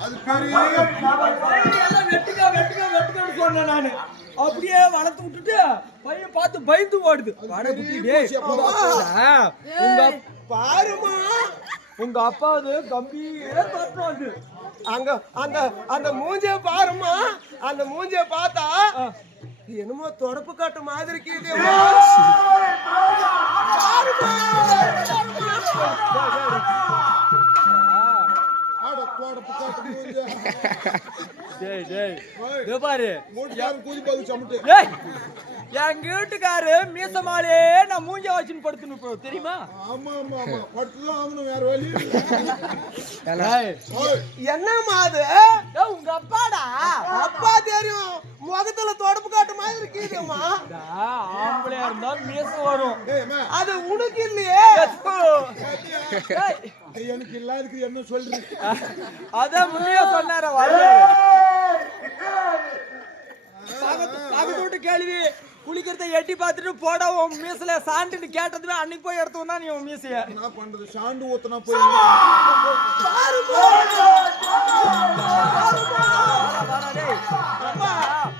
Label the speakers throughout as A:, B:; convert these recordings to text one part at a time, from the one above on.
A: அது பெரிய
B: எல்லாம் வெட்டுக்க வெட்டுக்க வெட்டுக்கன்னு சொன்னேன் நானு. அப்படியே வளர்த்து விட்டுட்டு பையன் பார்த்து பயந்து ஓடுது. வாட குட்டி டேய் உங்க அப்-
C: பாருமா
B: உங்க அப்பாவது கம்பீர தோற்றம் அது
C: அங்க அந்த அந்த மூஞ்சிய பாருமா அந்த மூஞ்சிய பார்த்தா. என்னமோ தொடப்பு காட்டு மாதிரி. பாருமா,
A: ஆட தோட புக்காட்டு மூஞ்ச
B: டேய் டேய். இதோ பாரு.
A: கூதி சமட்டு.
B: டேய் என் வீட்டுக்காரு மீசமாலே நான் மூஞ்ச வச்சுன்னு படுத்துன்னு போ தெரியுமா?
A: ஆமா ஆமா ஆமா. படுத்துதான் ஆகணும் வேற வழி
C: அது?
B: டேய், உங்க அப்பாடா?
C: அப்பா தெரியும். முகத்துல தொடப்பு காட்டு மாதிரி இருக்குதேம்மா
B: டா, ஆம்பளையா இருந்தா மீச வரும்.
C: அது உனக்கு இல்லையே.
A: எனக்கு இல்லாததுக்கு என்ன சொல்றீங்க
B: அதான் முன்னையே சொன்னார வீட்டு கேள்வி. குளிக்கிறத எட்டி பார்த்துட்டு போட உன் மீசல சாண்டுன்னு கேட்டதுமே அன்னைக்கு போய் எடுத்தோம்னா நீ உன் மீசைய.
A: என்ன பண்றது? சாண்டு ஊத்துனா போய்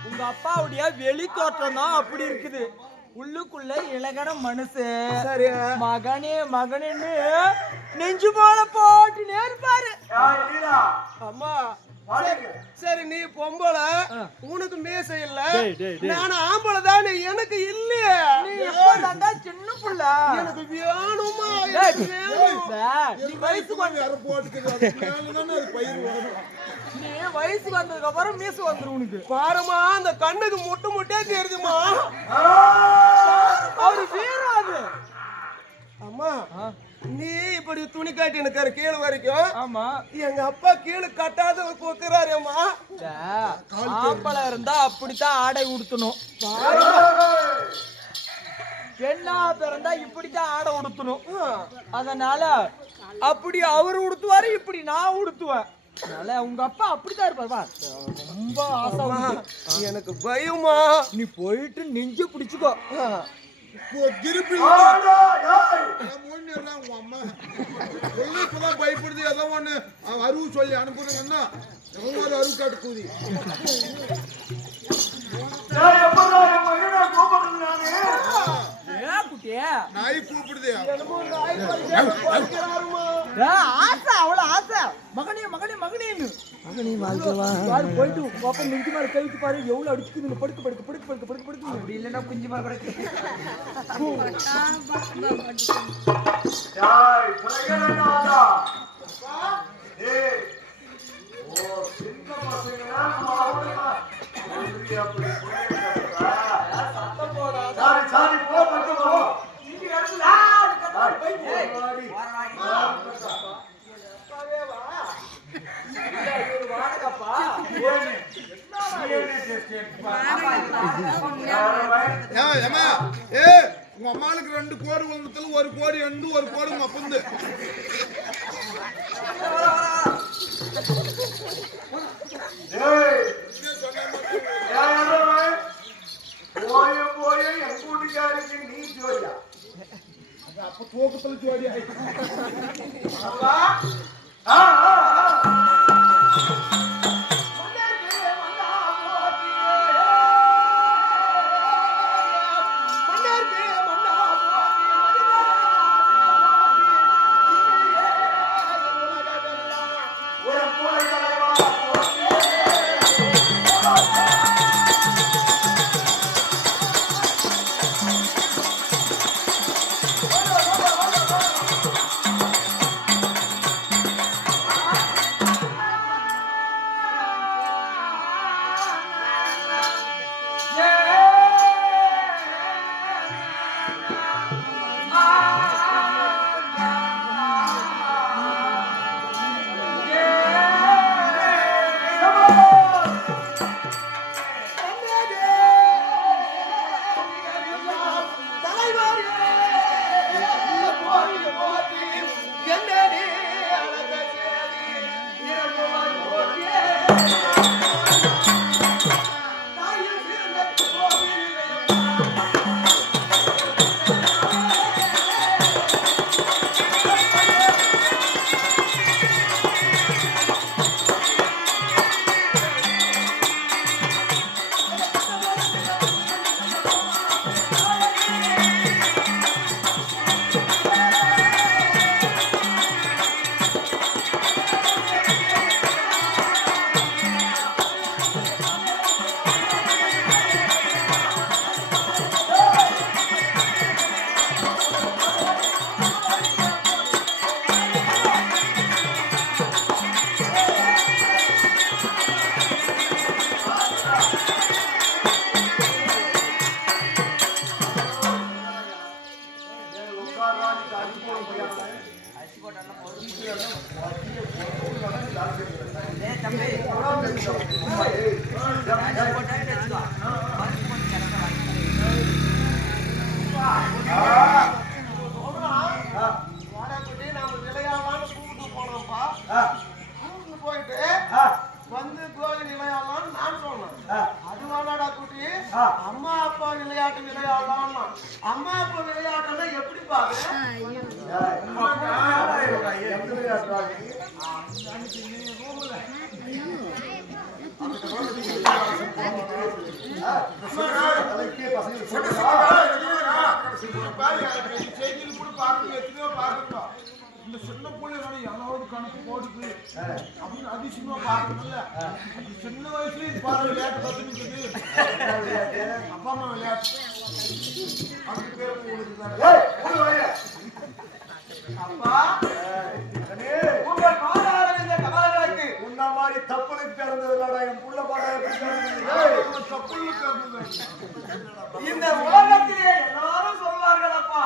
B: உங்க அப்பாவுடைய வெளி தோற்றம் தான் அப்படி இருக்குது. உள்ளுக்குள்ள இலகன
C: சரி
B: மகனே மகனேன்னு நெஞ்சு போல போட்டு இருப்பாரு
C: அம்மா சரி, சரி நீ பொம்பளை. உனக்கு மீசை இல்ல. நான் ஆம்பளை தானே எனக்கு இல்லையே
B: நீ எப்பதாண்டா சின்ன புள்ள?
C: எனக்கு வேணுமா?
B: நீ வயசுக்கு நீ வயசுக்கு வந்ததுக்கு அப்புறம் மீசு வந்துரும் உனக்கு?
C: பாருமா அந்த கண்ணுக்கு முட்டு முட்டே தெரியுதுமா
B: அவரு வீரம் அது
C: அம்மா நீ இப்படி துணி காட்டி எனக்கு கீழே வரைக்கும்.
B: ஆமா.
C: எங்க அப்பா கீழே கட்டாத போக்குறாரேம்மா
B: ஆம்பளை இருந்தா அப்படித்தான் ஆடை உடுத்தணும். பெண்ணா பிறந்தா இப்படித்தான் ஆடை உடுத்தணும். அதனால அப்படி அவர் உடுத்துவாரு இப்படி நான் உடுத்துவேன். அதனால உங்க அப்பா அப்படித்தான் இருப்பாரு வா. ரொம்ப ஆசை.
C: எனக்கு பயமா.
B: நீ போயிட்டு நெஞ்சு பிடிச்சுக்கோ.
A: இப்பதான் பயப்படுது. ஏதோ ஒண்ணு அருவு சொல்லி அனுப்புறங்கன்னா எவன் ஒரு அருவு காட்டு கூதி நாய் கூப்பிடுது.
B: ஆசை அவ்வளவு ஆசை. மகனே மகனே மகனேன்னு. மகனே பாரு போயிட்டு பாப்பா நெஞ்சு மேல கழுத்து பாரு. எவ்வளவு அடிச்சுக்குது படுக்க படுக்க படுக்க படுக்க படுக்க படுக்க. அப்படி இல்லைன்னா குஞ்சு மேல படுக்க.
A: ஏன், ஏம்மா, ஏ உங்க அம்மாளுக்கு ரெண்டு கோடி ஒன்றத்துல ஒரு கோடி எண்டு ஒரு கோடி உங்க அப்பந்து அப்ப தூக்கத்துல ஜோடி
C: வந்து கோழி விளையாடலாம்னு நான் சொன்னேன். அது வேணாடா குட்டி. அம்மா அப்பா விளையாட்டு விளையாடலாம்னா. அம்மா அப்பா விளையாட்டுன்னா எப்படி பாரு
A: செய்தியில் கூட இந்த சின்ன பிள்ளைகளோட ஏதாவது கணக்கு போடுது அப்படின்னு அதிசயமா பார்க்கணும்ல சின்ன வயசுல பாரு விளையாட்டு கத்துக்கிட்டு அப்பா அம்மா விளையாட்டு அதுக்கு பேர்
C: அப்பா. உங்கள் மாதாரம் இந்த கமலங்களுக்கு
D: உன்ன மாதிரி தப்புனுக்கு பிறந்ததுலடா என் புள்ள பாடா எப்படி பிறந்தது?
C: இந்த உலகத்திலே எல்லாரும் சொல்வார்கள் அப்பா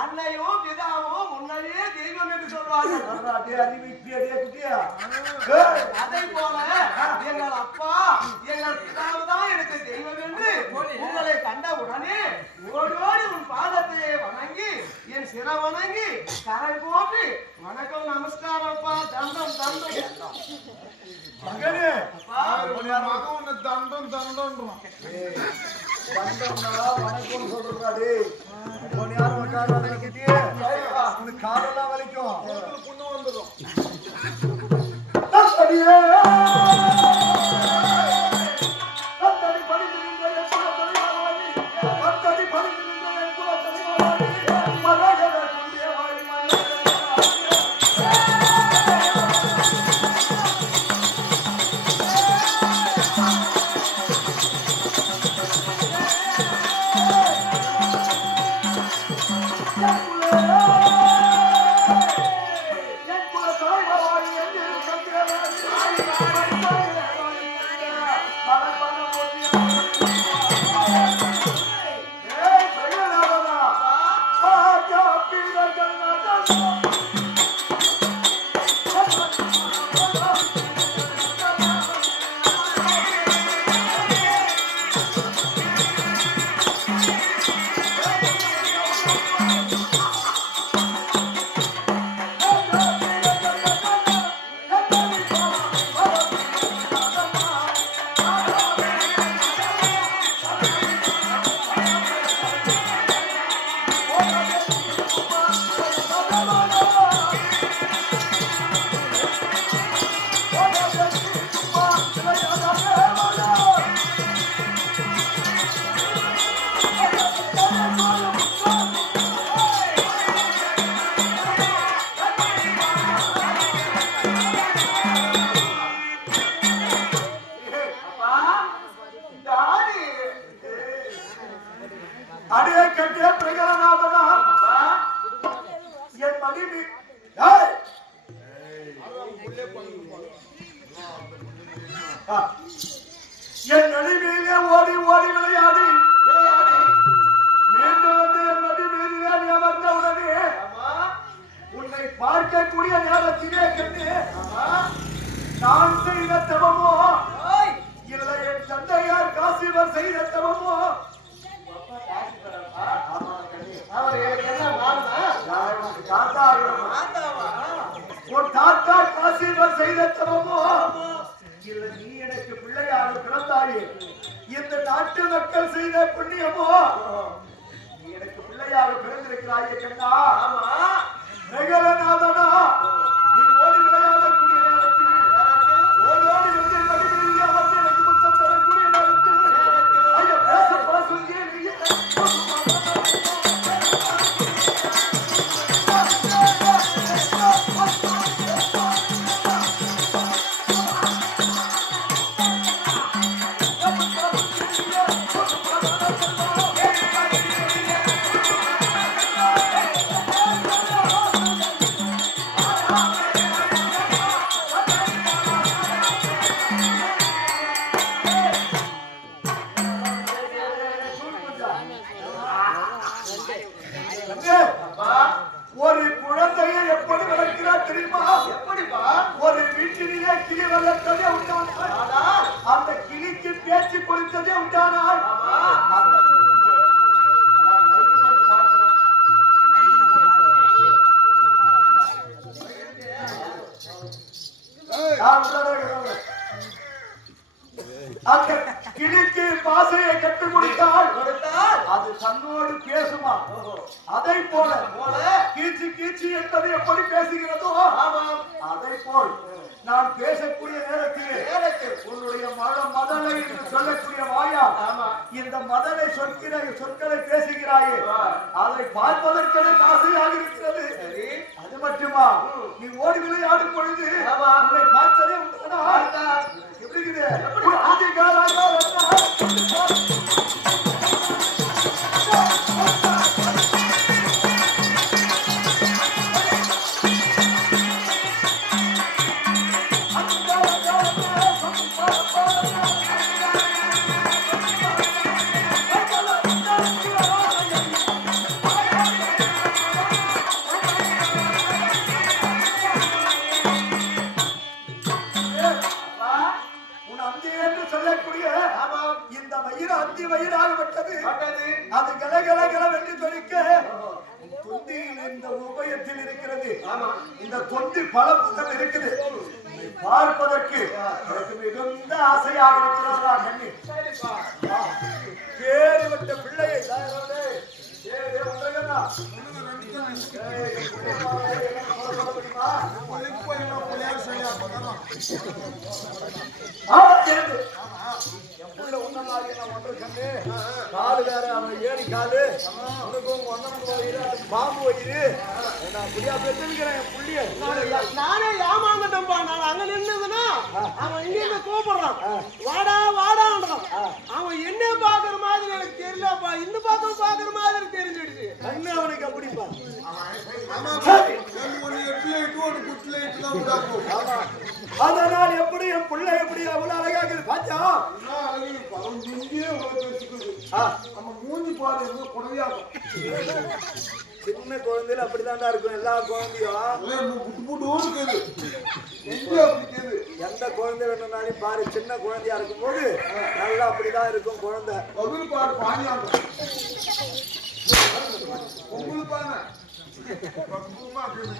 C: அன்னையும் பிதாவும் முன்னாடியே தெய்வம் என்று சொல்வார்கள்.
D: அடே அறிவு இப்படி குட்டியா?
C: அதை போல எங்கள் அப்பா எங்கள் பிதாவுதான் எனக்கு தெய்வம் என்று உங்களை கண்ட உடனே ஓடோடி உன் பாதத்தையே வணங்கி என் சிர வணங்கி கரை போட்டு வணக்கம் நமஸ்காரம் அப்பா தண்டம் தண்டம்
D: மகனே
A: மகன் உன்னை தண்டம் தண்டம்ன்றான்.
D: வந்தோம்னா வணக்கம் சொல்றா டேய் கொஞ்ச நேரம் உட்கார்றா நினைக்கிட்டியே உனக்கு காலெல்லாம் வலிக்கும்.
A: புண்ணு வந்துடும்.
D: என் நடிமையிலே ஓடி ஓடி விளையாடி. மீண்டும் வந்து என் நடிமையிலே நீ அமர்ந்த உடனே உன்னை பார்க்கக்கூடிய நேரத்திலே கண்டு நான் செய்த தவமோ? இல்லை என் தந்தையார் காசிவர் செய்த தவமோ? தாத்தா காசிவர் செய்த தவமோ? இல்ல நீ எனக்கு பிள்ளையாக பிறந்தாயே. இந்த நாட்டு மக்கள் செய்த புண்ணியமோ? நீ எனக்கு பிள்ளையாக பிறந்திருக்கிறாயே கண்ணா.
C: ஆமா.
D: பிரகலநாதனா அதை பார்ப்பதற்கென ஆசையாக இருக்கிறது
C: சரி
D: அது மட்டுமா நீ ஓடி விளையாடும் பொழுது. உன்னை பார்த்ததே உண்டுடா. எப்படி இருக்குது?
C: பட்டது
D: அது கல கல கலவென்று தொழிக்க தொந்தியில் இந்த உபயத்தில் இருக்கிறது
C: ஆமா
D: இந்த தொந்தி பல பக்கம் இருக்குது பார்ப்பதற்கு எனக்கு மிகுந்த ஆசையாக இருக்கிறதா கண்ணி விட்ட பிள்ளையை தாயரோடே, உன்ன மாதிரி நான் ஒன்றரை கண்ணு. காலு வேற, அவன் ஏணி காலு. உனக்கு உங்க அண்ணனுக்கு வயிறு, அது பாம்பு வயிறு. நான் அப்படியா பெற்றிருக்கிறேன் என் புள்ளைய.
C: நானே ஏமாந்துட்டேன்பா நான் அங்க நின்னுதுன்னா அவன் இங்க இருந்து கூப்பிடுறான் வாடா வாடான்றான். அவன் என்ன பாக்குற மாதிரி எனக்கு தெரியலப்பா. இந்த பக்கம் பாக்குற மாதிரி தெரிஞ்சிடுச்சு.
D: கண்ணு அவனுக்கு அப்படிப்பா. ஆமா. அதனால் எப்படி என் புள்ள எப்படி அவ்வளவு அழகா இருக்குது பாத்தியா ஆ,
A: மூஞ்சி பாரு எங்க குறையாகும்
D: சின்ன குழந்தையில அப்படிதான்டா இருக்கும் எல்லா குழந்தையும்
A: புட்டு புட்டு இருக்குது எங்க அப்படி இருக்குது
D: எந்த குழந்தை வேணும்னாலும் பாரு சின்ன குழந்தையா இருக்கும்போது நல்லா அப்படிதான் இருக்கும் குழந்தை
A: பகுல் பாடு பாடியாங்க உங்களுக்கு பாருங்க பக்குவமா இருக்குது.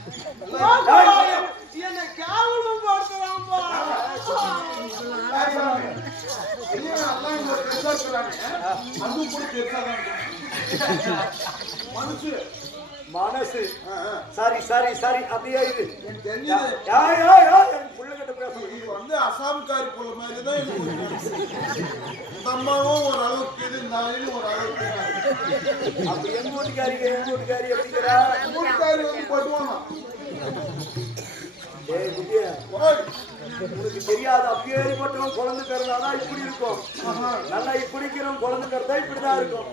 C: என்ன கேவலம் படுத்துறான்பா
D: மனசு
A: ஆ.
D: சரி சரி சரி அப்படியே இது
A: வந்து அசாம்காரி போல மாதிரி தான் மனசு. இந்த அம்மாவும் ஒரு அளவுக்கு இது இந்த ஆளும் ஒரு அளவுக்கு.
D: அப்படி எங்க வீட்டுக்காரிங்க எங்க வீட்டுக்காரி எப்படிங்கிறா
A: மூட்டுக்காரி வந்து படுவாங்க
D: ஏய் குட்டியே
A: ஓய்,
D: உனக்கு தெரியாது அப்பேற்பட்டவன் குழந்தை பிறந்தாதான் இப்படி இருக்கும். நல்லா இப்படி குழந்தை பிறந்தா இப்படிதான் இருக்கும்.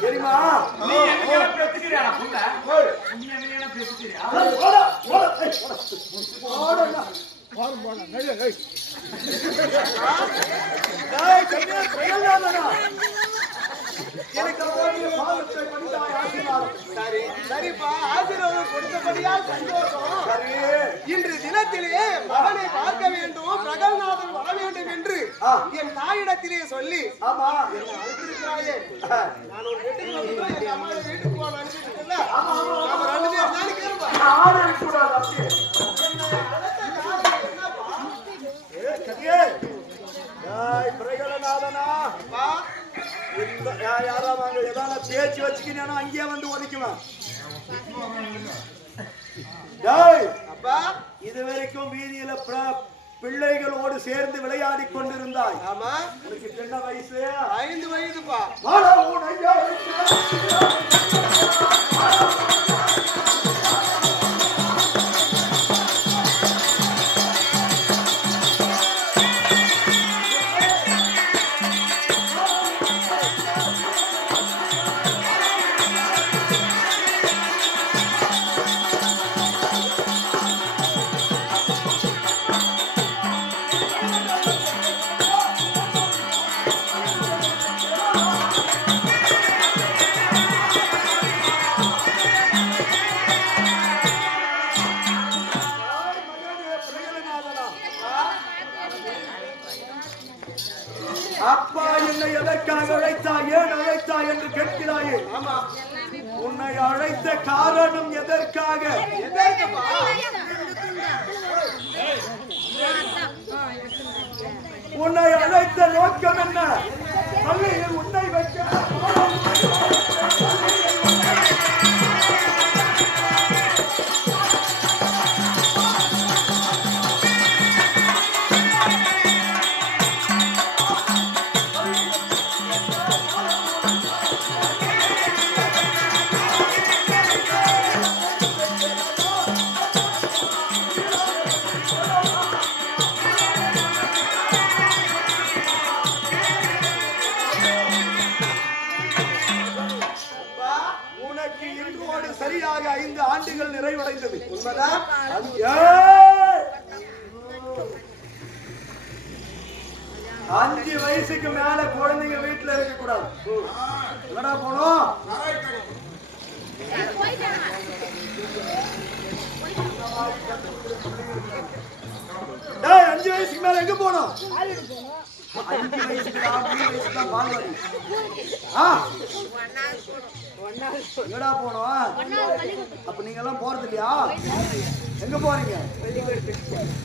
D: தெரியுமா? போடா, போடா, ஏய், போடா. போடா. ஏய், கண்ணே, செயல்தானடா. எனக்கு அவனுடைய பாவத்தை மன்னித்தாய், ஆசீர்வாதம்.
C: சரி சரிப்பா ஆசீர்வாதம் கொடுத்தபடியா சந்தோஷம்
D: சரி
C: இன்று தினத்திலே மகனை பார்க்க வேண்டும் பிரகல்நாதன் வர வேண்டும் என்று. என் தாயிடத்திலே சொல்லி
D: ஆமா
C: அழைத்திருக்கிறாயே. நான் ஒரு வீட்டுக்கு அம்மா வீட்டுக்கு ரெண்டு
D: ஆடு அப்படியே. பிரகலநாதனா. இந்த யா- யாரா வாங்க? ஏதாவது பேச்சு வச்சுக்கினா அங்கேயே வந்து ஒதுக்குவேன்
C: அப்பா
D: இது வரைக்கும் வீதியில பிள்ளைகளோடு சேர்ந்து விளையாடி கொண்டிருந்தாய்.
C: ஆமா.
D: உனக்கு என்ன வயசு?
C: ஐந்து வயதுப்பா.
D: காரணம் எதற்காக? உன்னை அழைத்த நோக்கம் என்ன? பள்ளியில் அஞ்சு வயசுக்கு தான் மூணு வயசுக்கு பால்வாடி ஆ எங்கடா போனோம் அப்ப நீங்க எல்லாம் போறது இல்லையா? எங்க போறீங்க?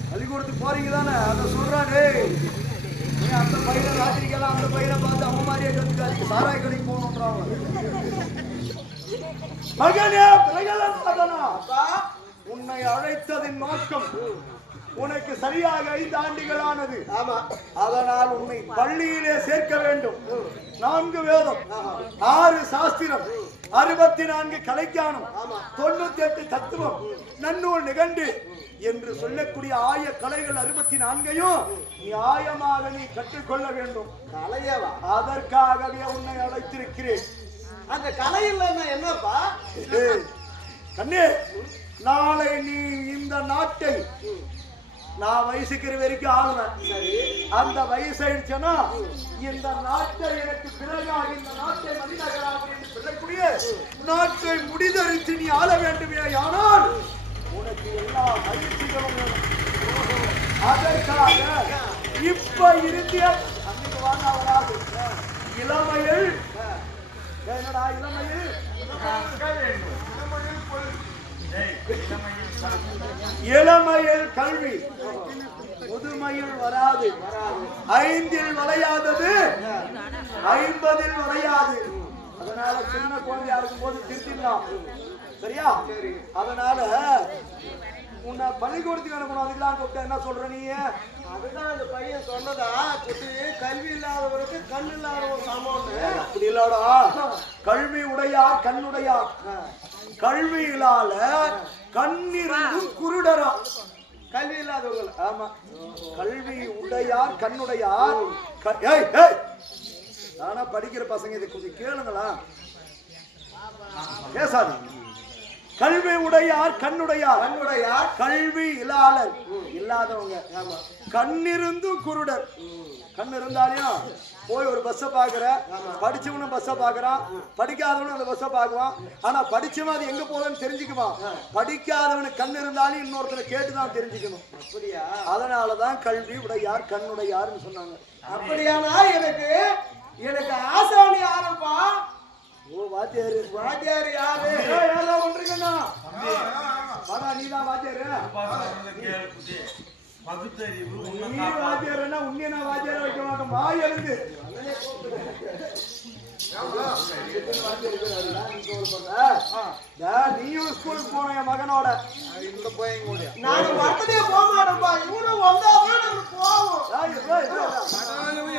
D: பள்ளிக்கூடத்துக்கு போறீங்க தானே? அதை சொல்றா அந்த பையனை ராத்திரிக்கெல்லாம் அந்த பையனை பார்த்து அவன் மாதிரியே கத்துக்காதீங்க சாராய கடைக்கு போகணுன்றாங்க மகனே பிரகலாதனா உன்னை அழைத்ததின் நோக்கம் உனக்கு சரியாக ஐந்து ஆண்டுகளானது.
C: ஆமா.
D: அதனால் உன்னை பள்ளியிலே சேர்க்க வேண்டும். நான்கு வேதம் ஆறு சாஸ்திரம் அறுபத்தி நான்கு கலைஞானம் தொண்ணூத்தி எட்டு தத்துவம் நன்னூல் நிகண்டு என்று சொல்லக்கூடிய ஆய கலைகள் அறுபத்தி நான்கையும் நியாயமாக நீ கற்றுக்கொள்ள வேண்டும்.
C: கலையவா?
D: அதற்காகவே உன்னை அழைத்திருக்கிறேன்.
C: அந்த கலை இல்லைன்னா என்னப்பா
D: கண்ணே நாளை நீ இந்த நாட்டை நான் வயசுக்கிற வரைக்கும் ஆளுவேன் அந்த வயசாயிடுச்சுன்னா இந்த நாட்டை எனக்கு பிறகாக இந்த நாட்டை மனிதர்களாக என்று சொல்லக்கூடிய நாட்டை முடிதறித்து நீ ஆள வேண்டுமே ஆனால் உனக்கு எல்லா மகிழ்ச்சிகளும் அதற்காக இப்ப இருந்திய அன்னைக்கு வாங்க வராது. இளமையில் என்னடா இளமையில். இளமையில் கல்வி. முதுமையில் வராது. ஐந்தில் வளையாதது. ஐம்பதில் வளையாது அதனால சின்ன குழந்தையா இருக்கும் போது திருத்திடலாம். சரியா? அதனால உன்னை பள்ளிக்கூடத்துக்கு அனுப்பணும். அதுக்கெல்லாம் கூப்பிட்டு என்ன சொல்ற நீ?
C: அதுதான் அந்த பையன் சொன்னதா? குட்டி கல்வி இல்லாதவருக்கு கண் இல்லாதவன் சமம்னு
D: அப்படி இல்லடா. கல்வி உடையார் கண்ணுடையார் கல்வியிலால கண்ணிருந்தும் குருடரா.
C: கல்வி இல்லாதவங்க
D: ஆமா. கல்வி உடையார் கண்ணுடையார். நானா படிக்கிற பசங்க இதை கொஞ்சம் கேளுங்களா? பேசாது கல்வி உடையார் கண்ணுடையார்.
C: கண்ணுடையார்.
D: கல்வி இல்லாளர் இல்லாதவங்க. கண்ணிருந்தும் குருடர். கண் இருந்தாலையும் போய் ஒரு பஸ்ஸை பாக்குற படிச்சவனும் பஸ்ஸை பாக்குறான் படிக்காதவனும் அந்த பஸ்ஸை பாக்குவான் ஆனா படிச்சவன் அது எங்க போகுதுன்னு தெரிஞ்சுக்குவான். படிக்காதவனுக்கு கண் இருந்தாலும் இன்னொருத்தரை கேட்டுதான் தெரிஞ்சுக்கணும்.
C: அப்படியா?
D: அதனாலதான் கல்வி உடையார் கண்ணுடையார்னு சொன்னாங்க.
C: அப்படியானா எனக்கு? எனக்கு ஆசானி யாருப்பா?
D: ஓ வாத்தியாரு.
C: வாத்தியார் யாரு?
D: பண்றீங்கண்ணா வாடா நீதான் வாத்தியாரு.
E: பகுத்தறிவு
D: நீ வாத்தியாருன்னா உன்னைய நான் வாத்தியார வைக்க மாட்டேன். வாய் எழுந்து நீயும் ஸ்கூலுக்கு போன என் மகனோட.
A: இந்த பையன் கூட
C: நாங்க வரதே போக மாட்டோம்ப்பா. இவனும் வந்தாதான் நாங்க போவோம்.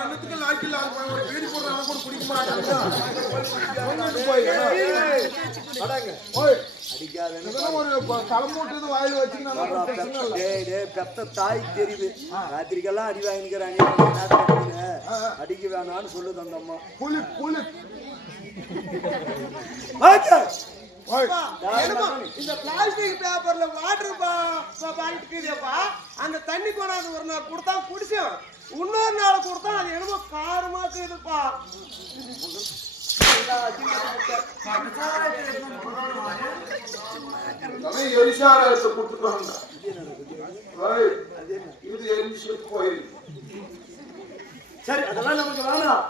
A: என்னத்துக்கு லாக்கில் ஒரு வீடு போடுறாங்க கூட குடிக்க மாட்டாங்க. போய்
D: ராத்திரிக்கெல்லாம் அடி வாங்கிக்கிறாங்க அடிக்க வேணாம்னு சொல்லுது அந்த அம்மா
A: புலி. புலி
C: இந்த பிளாஸ்டிக் பேப்பர்ல வாட்டர் பாலிட்டுக்குதுப்பா அந்த தண்ணி கொண்டாந்து ஒரு நாள் கொடுத்தா குடிச்சோம் இன்னொரு நாள் கொடுத்தா அது என்னமோ காரமா இருக்குதுப்பா.
A: எரிசாரத்தை கொடுத்துட்டாங்க இது எரிச்சு கோயில்
D: சரி அதெல்லாம் நமக்கு வேணாம்.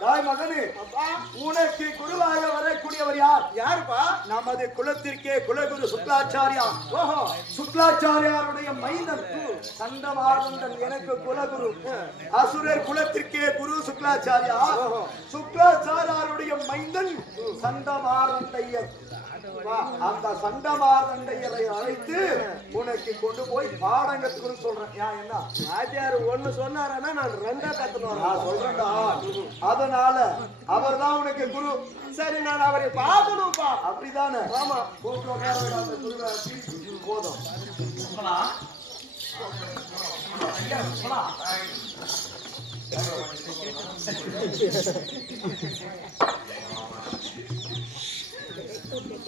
D: தாய் மகனே உனக்கு குருவாக வரக்கூடியவர் யார்?
C: யாருப்பா?
D: நமது குலத்திற்கே குலகுரு சுக்லாச்சாரியா. ஓஹோ சுக்லாச்சாரியாருடைய மைந்தன். சண்டமார்ந்தன் எனக்கு குலகுரு. அசுரர் குலத்திற்கே குரு சுக்லாச்சாரியா. சுக்லாச்சாரியாருடைய மைந்தன் சண்டமார்ந்தையர் அந்த சண்டமார்ந்தையரை அழைத்து உனக்கு கொண்டு போய் பாடம் கத்துக்கணும்னு சொல்றேன். ஏன் என்ன?
C: ஆச்சார் ஒண்ணு சொன்னாரன்னா நான் ரெண்டா கத்துன்னு
D: நான் சொல்றேன்டா. அதனால அவர்தான் உனக்கு குரு.
C: சரி நான் அவரை பார்க்கணும்ப்பா
D: அப்படிதானே?
C: ஆமா.
D: போதும். ஏய், குருநாதா!
A: ஸ்கூல் தொடர்ந்து
D: பையன் இருக்குதா?
A: அந்த நேரத்தில் ஸ்கூல் தொடர்ந்து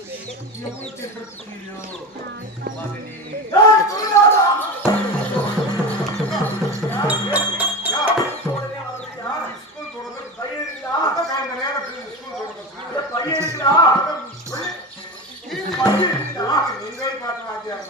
D: ஏய், பையன் இருக்குதா? பையன் இருக்குதா?
A: நீங்களே பார்த்து வாத்தியார்